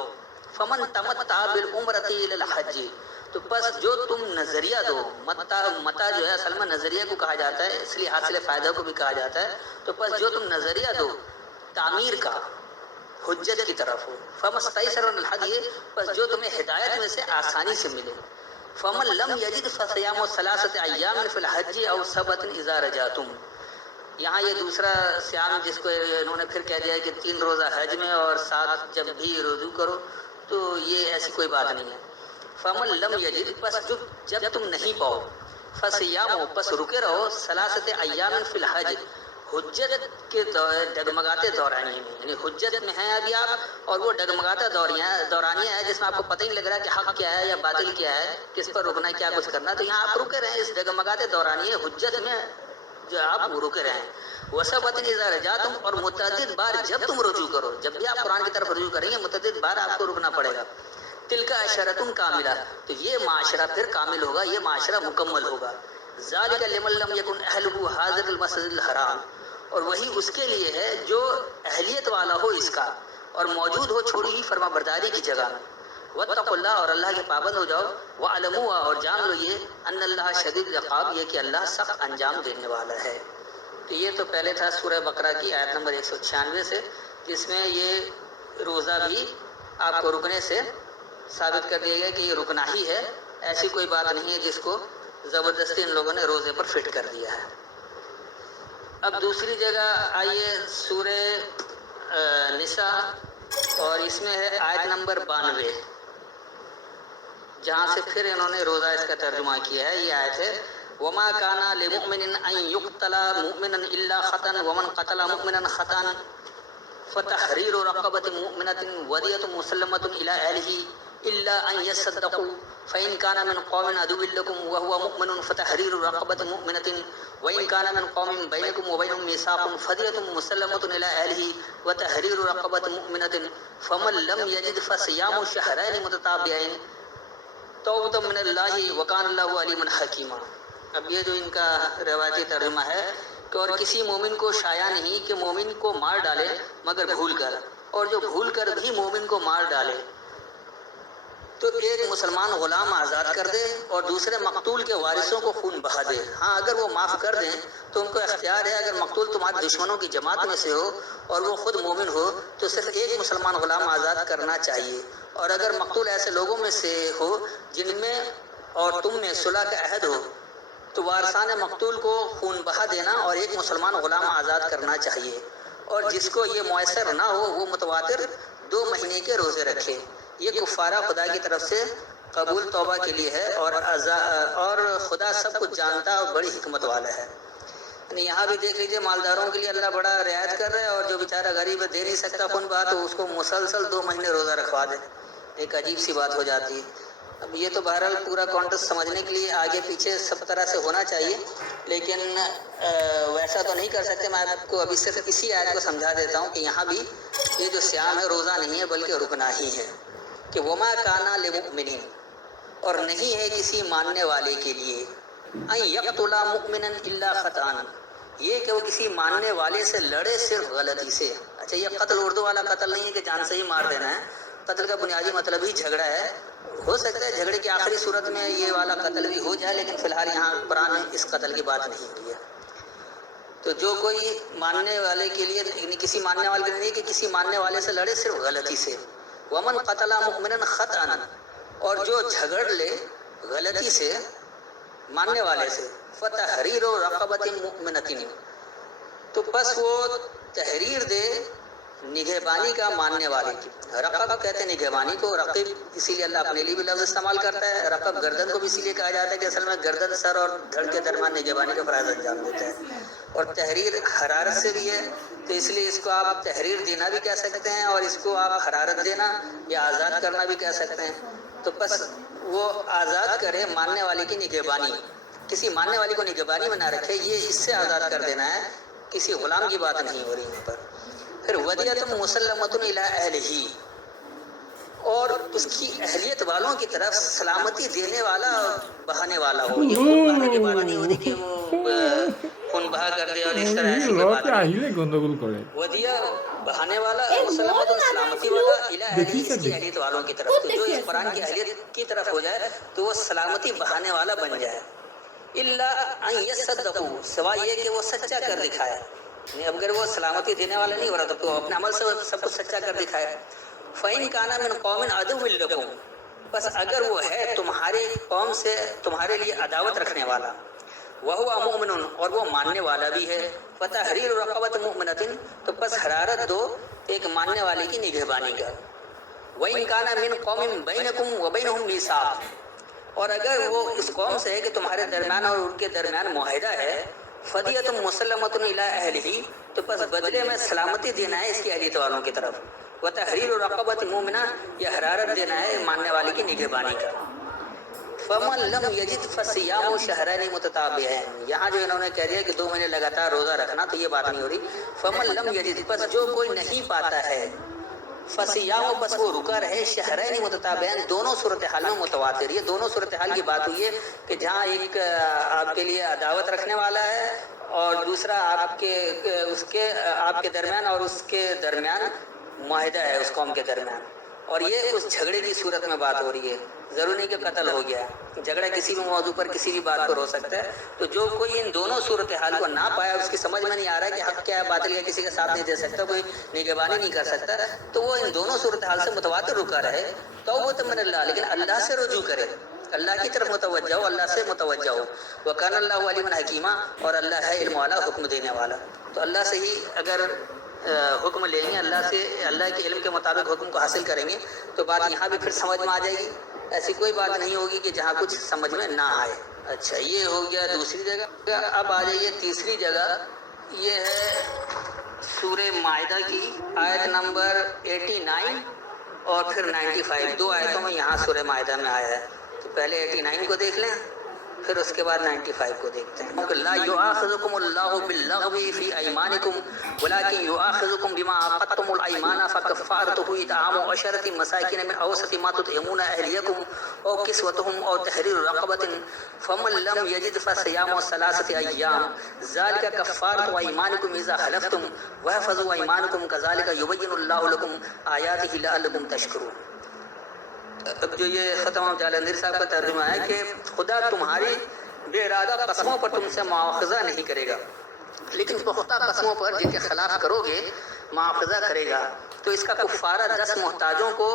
فَمَنْ تَمَتَّعَ بِالْعُمْرَةِ إِلَى الْحَجِّ، تو بس جو تم نظریہ دو، متا جو ہے اصل میں نظریہ کو کہا جاتا ہے، اس لیے حاصل فائدہ کو بھی کہا جاتا ہے۔ تو بس جو تم نظریہ دو تعمیر کا، حجت کی طرف ہو، فَمَا اسْتَيْسَرَ مِنَ الْهَدْيِ، بس جو تمہیں ہدایت میں سے آسانی سے ملے۔ فَمَن لَّمْ يَجِدْ فَصِيَامُ ثَلَاثَةِ أَيَّامٍ فِي الْحَجِّ أَوْ سَبْعَةٍ إِذَا رَجَعْتُمْ، یہاں یہ دوسرا صیام جس کو انہوں نے پھر کہہ دیا کہ 3 روزہ حج میں اور 7 جب بھی رجوع کرو، تو یہ ایسی کوئی بات نہیں ہے۔ فَمَن لَّمْ يَجِدْ، بس جب تم نہیں پاؤ، فَصِيَامُ، بس رکے رہو، ثَلَاثَةِ أَيَّامٍ فِي الْحَجِّ، حجت کے ڈگمگاتے دورانیے میں، یعنی حجت میں ہیں ابھی آپ، اور وہ ڈگمگاتا دورانیہ ہے جس میں آپ کو پتہ ہی نہیں لگ رہا کہ حق کیا ہے یا باطل کیا ہے، کس پر رکنا ہے، کیا کچھ کرنا، تو یہاں آپ رکے رہیں اس ڈگمگاتے دورانیے حجت میں، جو آپ رکے رہیں۔ وَسَبْعَةٍ إِذَا رَجَعْتُمْ، اور متعدد بار جب تم رجوع کرو، جب بھی آپ قرآن کی طرف رجوع کریں گے متعدد بار آپ کو رکنا پڑے گا۔ تِلْکَ عَشَرَةٌ کاملہ، تو یہ معاشرہ پھر کامل ہوگا، یہ معاشرہ مکمل ہوگا۔ ذَلِكَ لِمَن لَّمْ يَكُنْ أَهْلُهُ حَاضِرَ الْمَسْجِدِ الْحَرَامِ، اور وہی اس کے لیے ہے جو اہلیت والا ہو اس کا، اور موجود ہو چھوڑی ہوئی فرما برداری کی جگہ میں۔ وَاتَّقُوا اللَّهَ، اور اللہ کے پابند ہو جاؤ۔ وَاعْلَمُوا، اور جان لو یہ، أَنَّ اللَّهَ شَدِيدُ الْعِقَابِ، یہ کہ اللہ سخت انجام دینے والا ہے۔ تو یہ تو پہلے تھا سورہ بقرہ کی آیت نمبر 196 سے، جس میں یہ روزہ بھی آپ کو رکنے سے ثابت کر دیا گیا کہ یہ رکنا ہی ہے، ایسی کوئی بات نہیں ہے جس کو زبردستی ان لوگوں نے روزے پر فٹ کر دیا ہے۔ اب دوسری جگہ آئیے سورہ نساء، اور اس میں ہے آیت نمبر 92، جہاں سے پھر انہوں نے روزہ اس کا ترجمہ کیا ہے۔ یہ آیت ہے، وَمَا كَانَ لِمُؤْمِنٍ أَن يُقْتَلَ مُؤْمِنًا إِلَّا خَطًأً وَمَنْ قَتَلَ مُؤْمِنًا خَطًأً فَتَحْرِيرُ رَقَبَةٍ مُؤْمِنَةٍ وَدِيَةٌ مُسَلَّمَةٌ إِلَىٰ أَهْلِهِ إِلَّا أَن يَصَّدَّقُوا فَإِنْ كَانَ مِنْ قَوْمٍ عَدُوٍّ لَّكُمْ وَهُوَ مُؤْمِنٌ فَتَحْرِيرُ رَقَبَةٍ مُؤْمِنَةٍ وَإِنْ كَانَ مِنْ قَوْمٍ بَيْنَكُمْ وَبَيْنَهُم مِّيثَاقٌ فَدِيَةٌ مُسَلَّمَةٌ إِلَىٰ أَهْلِهِ وَتَحْرِيرُ رَقَبَةٍ مُؤْمِنَةٍ فَمَن لَّمْ يَجِدْ فَصِيَامُ شَهْرَيْنِ مُتَتَابِعَيْنِ توبۃ من اللہ وکان اللہ علیما حکیما۔ اب یہ جو ان کا روایتی ترجمہ ہے کہ اور کسی مومن کو شایع نہیں کہ مومن کو مار ڈالے مگر بھول کر، اور جو بھول کر بھی مومن کو مار ڈالے تو ایک مسلمان غلام آزاد کر دے اور دوسرے مقتول کے وارثوں کو خون بہا دے. ہاں اگر وہ معاف کر دیں تو ان کو اختیار ہے. اگر مقتول تمہارے دشمنوں کی جماعت میں سے ہو اور وہ خود مومن ہو تو صرف ایک مسلمان غلام آزاد کرنا چاہیے. اور اگر مقتول ایسے لوگوں میں سے ہو جن میں اور تم میں صلح کا عہد ہو تو وارثان مقتول کو خون بہا دینا اور ایک مسلمان غلام آزاد کرنا چاہیے. اور جس کو یہ میسر نہ ہو وہ متواتر 2 مہینے کے روزے رکھے. یہ کفارہ خدا کی طرف سے قبول توبہ کے لیے ہے اور خدا سب کچھ جانتا اور بڑی حکمت والا ہے. یعنی یہاں بھی دیکھ لیجیے مالداروں کے لیے اللہ بڑا رعایت کر رہا ہے اور جو بیچارہ غریب ہے دے نہیں سکتا خون بہا تو اس کو مسلسل 2 مہینے روزہ رکھوا دے. ایک عجیب سی بات ہو جاتی ہے. اب یہ تو بہرحال پورا کانٹیکسٹ سمجھنے کے لیے آگے پیچھے سب طرح سے ہونا چاہیے لیکن ویسا تو نہیں کر سکتے. میں آپ کو ابھی صرف اسی آیت کو سمجھا دیتا ہوں کہ یہاں بھی یہ جو صیام ہے روزہ نہیں ہے بلکہ رکنا ہی ہے کہ وما کانا للمؤمنین اور نہیں ہے کسی ماننے والے کے لیے ان یقتل مؤمنا الا خطأ یہ کہ وہ کسی ماننے والے سے لڑے صرف غلطی سے. اچھا یہ قتل اردو والا قتل نہیں ہے کہ جان سے ہی مار دینا ہے. قتل کا بنیادی مطلب ہی جھگڑا ہے. ہو سکتا ہے جھگڑے کی آخری صورت میں یہ والا قتل بھی ہو جائے لیکن فی الحال یہاں قرآن میں اس قتل کی بات نہیں ہوئی ہے. تو جو کوئی ماننے والے کے لیے یعنی کسی ماننے والے کے لیے نہیں کہ کسی ماننے والے سے لڑے صرف غلطی سے. ومن قتل مؤمنا خطأ اور جو جھگڑ لے غلطی سے ماننے والے سے فتحریر رقبۃ مؤمنۃ تو بس وہ تحریر دے نگہبانی کا ماننے والے کی. رقب کہتے ہیں نگہبانی کو. رقیب اسی لیے اللہ اپنے لیے بھی لفظ استعمال کرتا ہے. رقب گردن کو بھی اسی لیے کہا جاتا ہے کہ اصل میں گردن سر اور دھڑ کے درمیان نگہبانی کا فرائض انجام دیتا ہے. اور تحریر حرارت سے بھی ہے تو اس لیے اس کو آپ تحریر دینا بھی کہہ سکتے ہیں اور اس کو آپ حرارت دینا یا آزاد کرنا بھی کہہ سکتے ہیں. تو بس وہ آزاد کرے ماننے والے کی نگہبانی. کسی ماننے والے کو نگہبانی میں نہ رکھے. یہ اس سے آزاد کر دینا ہے. کسی غلام کی بات نہیں ہو رہی یہاں پر. پھر ودیۃ مسلمۃ الی اہلہ اور اس کی اہلیت والوں کی طرف سلامتی دینے والا بہانے والا ہو. یہ خون بہانے کی بات نہیں ہوتی کہ وہ خون بہا کر دے اور اس طرح ایسی کوئی بات نہیں. গন্ডগোল করে ودیہ بہانے والا مسلمت سلامتی والا الی اہلہ اس کی اہلیت والوں کی طرف. تو جو اس قرآن کی اہلیت کی طرف ہو جائے تو وہ سلامتی بہانے والا بن جائے. الا ان یصدقوا سوائے یہ کہ وہ سچا کر دکھائے. اب اگر وہ سلامتی دینے والا نہیں ہو رہا تو اپنے عمل سے سب کچھ سچا کر دکھائے. فَإِن كَانَ مِنْ قَوْمٍ عَدُوٍّ لَكُمْ بس اگر وہ ہے تمہارے قوم سے تمہارے لیے عداوت رکھنے والا وَهُوَ مُؤْمِنٌ اور وہ ماننے والا بھی ہے فَتَحْرِيرُ رَقَبَةٍ مُؤْمِنَةٍ تو بس حرارت دو ایک ماننے والے کی نگہبانی کا. وَإِن كَانَ مِنْ قَوْمٍ بَيْنَكُمْ وَبَيْنَهُمْ مِيثَاقٌ اور اگر وہ اس قوم سے ہے کہ تمہارے درمیان اور ان کے درمیان معاہدہ ہے فَدِيَةٌ مُسَلَّمَةٌ إِلَىٰ أَهْلِهِ تو بس بدلے میں سلامتی دینا ہے اس کی اہلیت والوں کی طرف. وَتَحْرِيرُ رَقَبَةٍ مُؤْمِنَةٍ یا حرارت دینا ہے ماننے والے کی نگہبانی کا. فَمَن لَمْ يَجِدْ فَصِيَامُ شَهْرَيْنِ مُتَتَابِعَيْنِ یہاں جو انہوں نے کہہ دیا کہ 2 مہینے لگاتار روزہ رکھنا تو یہ بات نہیں ہو رہی. فَمَن لَمْ يَجِدْ بس جو کوئی نہیں پاتا ہے فَصِيَامُ بس وہ رکا رہے شہرین متتابعین دونوں صورتحال میں متواتر. یہ دونوں صورتحال کی بات ہوئی ہے کہ جہاں ایک آپ کے لیے عداوت رکھنے والا ہے اور دوسرا آپ کے درمیان اور اس کے درمیان معاہدہ ہے اس قوم کے درمیان. اور یہ اس جھگڑے کی صورت میں بات ہو رہی ہے. ضروری نہیں کہ قتل ہو گیا. جھگڑا کسی بھی موضوع پر کسی بھی بات پر ہو سکتا ہے. تو جو کوئی ان دونوں صورتحال کو نہ پایا اس کی سمجھ میں نہیں آ رہا ہے کہ حق کیا ہے باطل کیا کسی کا ساتھ نہیں دے سکتا کوئی نگہبانی نہیں کر سکتا تو وہ ان دونوں صورتحال سے متواتر رکا رہے توبۃ من اللہ لیکن اللہ سے رجوع کرے. اللہ کی طرف متوجہ ہو. اللہ سے متوجہ ہو. وَكَانَ اللَّهُ عَلِيمًا حَكِيمًا اور اللہ ہے علم والا حکم دینے والا. تو اللہ سے ہی اگر حکم لیں گے اللہ سے اللہ کے علم کے مطابق حکم کو حاصل کریں گے تو بات یہاں بھی پھر سمجھ میں آ جائے گی. ایسی کوئی بات نہیں ہوگی کہ جہاں کچھ سمجھ میں نہ آئے. اچھا یہ ہو گیا دوسری جگہ. اب آ جائیے تیسری جگہ. یہ ہے سورہ مائدہ کی آیت نمبر 89 اور پھر 95. 2 آیتوں میں یہاں سورہ مائدہ میں آیا ہے. تو پہلے 89 کو دیکھ لیں پھر اس کے بعد 95 کو دیکھتے ہیں. لا یؤاخذکم اللہ باللغو فی ایمانکم ولکن یؤاخذکم بما عقدتم الایمان فکفارته اطعام 10 مساکین من اوسط ما تطعمون اهلیکم او کسوتهم او تحریر رقبۃ فمن لم یجد فصیام 3 ایام ذلک کفارۃ ایمانکم اذا حلفتم واحفظوا ایمانکم کذلک یبین اللہ لکم آیاتہ لعلکم تشکرون. اب جو یہ ختم جالندری صاحب کا ترجمہ ہے کہ خدا تمہاری بے ارادہ قسموں پر تم سے مواخذہ نہیں کرے گا، لیکن پختہ قسموں پر جن کے خلاف کرو گے مواخذہ کرے گا۔ تو اس کا کفارہ 10 محتاجوں کو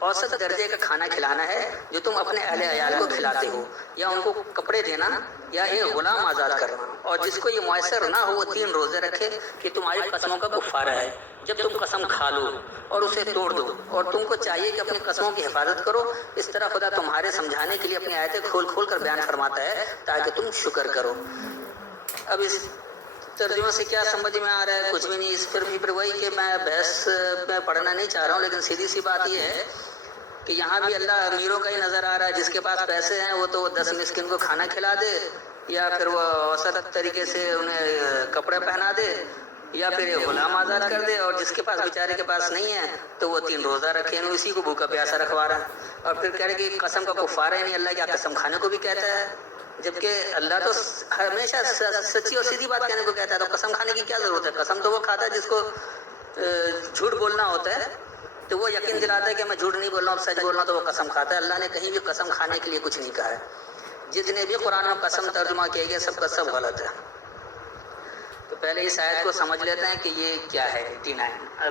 اوسط درجے کا کھانا کھلانا ہے جو تم اپنے اہل عیال کو کھلاتے ہو، یا ان کو کپڑے دینا، یا ایک غلام آزاد کرنا۔ اور جس کو یہ میسر نہ ہو وہ 3 روزے رکھے، کہ تمہاری قسموں کا کفارہ ہے جب تم قسم کھا لو اور اسے توڑ دو، اور تم کو چاہیے کہ اپنی قسموں کی حفاظت کرو۔ اس طرح خدا تمہارے سمجھانے کے لیے اپنی آیتیں کھول کھول کر بیان فرماتا ہے تاکہ تم شکر کرو۔ اب اس ترجمہ سے کیا سمجھ میں آ رہا ہے؟ کچھ بھی نہیں۔ اس پر وہی کہ میں بحث میں پڑھنا نہیں چاہ رہا ہوں، لیکن سیدھی سی بات یہ ہے کہ یہاں بھی اللہ امیروں کا ہی نظر آ رہا ہے۔ جس کے پاس پیسے ہیں وہ تو 10 مسکین کو کھانا کھلا دے، یا پھر وہ اوسط طریقے سے انہیں کپڑے پہنا دے، یا پھر غلام آزاد کر دے، اور جس کے پاس بیچارے کے پاس نہیں ہے تو وہ 3 روزہ رکھے، اسی کو بھوکا پیاسا رکھوا رہا ہے۔ اور پھر کہہ رہے کہ قسم کا کفارہ ہے نہیں، اللہ کیا قسم کھانے کو بھی کہتا ہے؟ جبکہ اللہ تو ہمیشہ سچی اور سیدھی بات کہنے کو کہتا ہے، تو قسم کھانے کی کیا ضرورت ہے؟ قسم تو وہ کھاتا ہے جس کو جھوٹ بولنا ہوتا ہے، تو وہ یقین دلاتا ہے کہ میں جھوٹ نہیں بول رہا ہوں، سچ بول رہا ہوں، تو وہ قسم کھاتا ہے۔ اللہ نے کہیں بھی قسم کھانے کے لیے کچھ نہیں کہا ہے۔ جتنے بھی قرآن میں قسم ترجمہ کیے گئے سب کا سب غلط ہے۔ تو پہلے اس آیت کو سمجھ لیتے ہیں کہ یہ کیا ہے۔ 89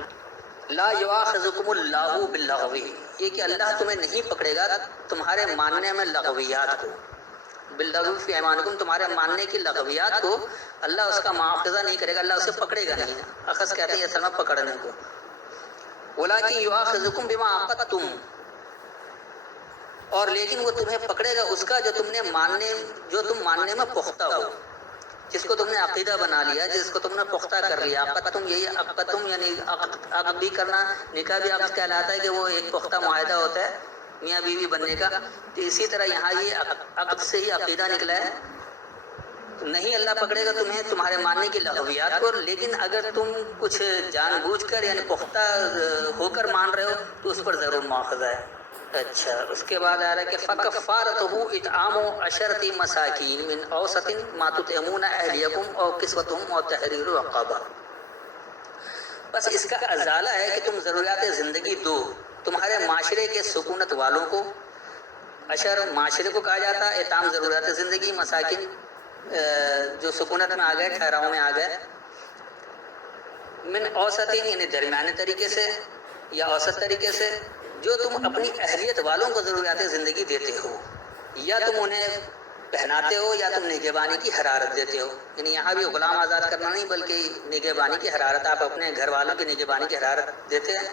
لا یؤاخذکم اللہ باللغو، یہ کہ اللہ تمہیں نہیں پکڑے گا تمہارے ماننے میں لغویات کو، باللغو فی ایمانکم، تمہارے ماننے کی لغویات کو اللہ اس کا مواخذہ نہیں کرے گا، اللہ اسے پکڑے گا نہیں۔ اخذ کہتے ہیں اصل میں پکڑنے کو۔ ولکن یؤاخذکم بما عقدتم، اور لیکن وہ تمہیں پکڑے گا اس کا جو تم ماننے میں پختہ ہو، جس کو تم نے عقیدہ بنا لیا، جس کو تم نے پختہ کر لیا۔ عقدتم، یہی عقدتم یعنی عقد بھی کرنا، نکاح بھی عقد کہلاتا ہے کہ وہ ایک پختہ معاہدہ ہوتا ہے میاں بیوی بننے کا۔ تو اسی طرح یہاں یہ عقد سے ہی عقیدہ نکلا ہے۔ نہیں اللہ پکڑے گا تمہیں تمہارے ماننے کی لغویات کو، لیکن اگر تم کچھ جان بوجھ کر یعنی پختہ ہو کر مان رہے ہو تو اس پر ضرور مواخذہ ہے۔ اچھا، اس کے بعد آ رہا ہے کہ فَكَفَّارَتُهُ إِطْعَامُ 10 مَسَاكِينَ مِنْ أَوْسَطِ مَا تُطْعِمُونَ أَهْلِيَكُمْ أَوْ كِسْوَتُهُمْ أَوْ تَحْرِيرُ رَقَبَةٍ، بس اس کا ازالہ ہے کہ تم ضروریات زندگی دو تمہارے معاشرے کے سکونت والوں کو۔ عشر معاشرے کو کہا جاتا ہے، اطعام ضروریات زندگی، مساکن جو سکونت میں آ گئے، ٹھہراؤ میں آ گئے۔ من اوسطین یعنی درمیانے طریقے سے یا اوسط طریقے سے، جو تم اپنی اہلیت والوں کو ضروریات زندگی دیتے ہو، یا تم انہیں پہناتے ہو، یا تم نگہبانی کی حرارت دیتے ہو۔ یعنی یہاں بھی غلام آزاد کرنا نہیں بلکہ نگہبانی کی حرارت، آپ اپنے گھر والوں کی نگہبانی کی حرارت دیتے ہیں۔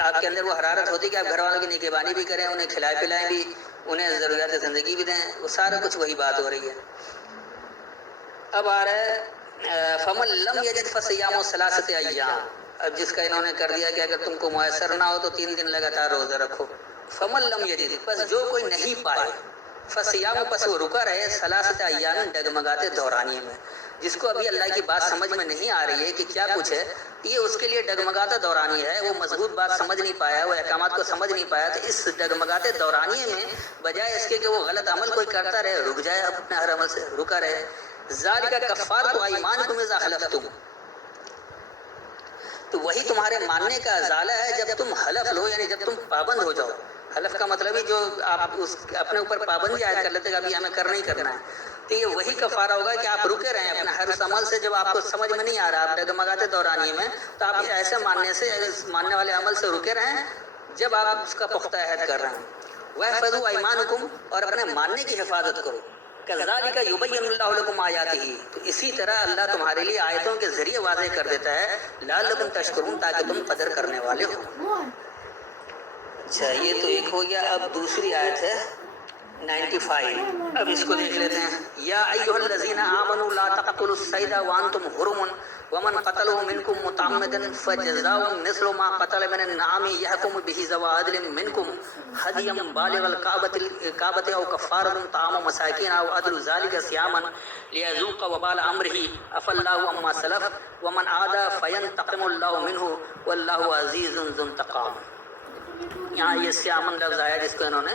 آپ کے اندر وہ حرارت ہوتی ہے کہ آپ گھر والوں کی نگہبانی بھی کریں، انہیں کھلائے پلائیں بھی، انہیں ضروریات زندگی بھی دیں، وہ سارا کچھ وہی بات ہو رہی ہے۔ اب آ رہا ہے فَمَن لَّمْ يَجِدْ فَصِيَامُ 3 أَيَّامٍ، اب جس کا انہوں نے کر دیا کہ اگر تم کو میسر نہ ہو تو 3 دن لگاتار روزہ رکھو۔ فَمَن لَّمْ يَجِدْ، بس جو کوئی نہیں پائے، فَصِيَامُ، پس وہ رکا رہے 3 أيام ڈگمگاتے دورانیے میں۔ جس کو ابھی اللہ کی بات سمجھ میں نہیں آ رہی ہے کہ کیا کچھ ہے، یہ اس کے لیے ڈگمگاتا دورانیہ ہے، وہ مضبوط بات سمجھ نہیں پایا، وہ احکامات کو سمجھ نہیں پایا، تو اس ڈگمگاتے دورانیے میں بجائے اس کے کہ وہ غلط عمل کوئی کرتا رہے، رک جائے اپنے ہر عمل سے، رکا رہے۔ ذالک کفارۃ ایمانکم اذا حلفتم، تو وہی تمہارے ماننے کا ازالہ ہے جب تم حلف لو، یعنی جب تم پابند ہو جاؤ۔ حلف کا مطلب ہی جو آپ اپنے اوپر پابندی عائد کر لیتے کہ ابھی ہمیں کرنا ہی کرنا ہے، تو یہ وہی کفارہ ہوگا کہ آپ رکے رہیں اپنے ہر اس عمل سے جب آپ کو سمجھ میں نہیں آ رہا، آپ ڈگمگاتے دورانیے میں، تو آپ ایسے ماننے والے عمل سے رکے رہیں جب آپ اس کا پختہ عہد کر رہے ہیں۔ وَاحْفَظُوا أَيْمَانَكُمْ، اور اپنے ماننے کی حفاظت کرو۔ كَذَلِكَ يُبَيِّنُ اللَّهُ لَكُمْ آيَاتِهِ، تو اسی طرح اللہ تمہارے لیے آیتوں کے ذریعے واضح کر دیتا ہے، لَعَلَّكُمْ تَشْكُرُونَ، تاکہ تم قدر کرنے والے ہو۔ اچھا، یہ تو ایک ہو گیا۔ اب دوسری آیت ہے 95، اب اس کو دیکھ لیتے ہیں۔ یا ایھا الذین آمنوا لا تقتلوا الصید وانتم حرم ومن قتله منکم متعمدا فجزاء مثل ما قتل من النعام يحكم به ذوی عدل منکم هدیا بالغ الکعبۃ او کفارۃ طعام مساکین او عدل ذلک صیاما لیذوق وبال امرہ عفا اللہ عما سلف ومن عاد فینتقم اللہ منہ واللہ عزیز ذو انتقام۔ یہاں یہ سیامن لفظ آیا جس کو انہوں نے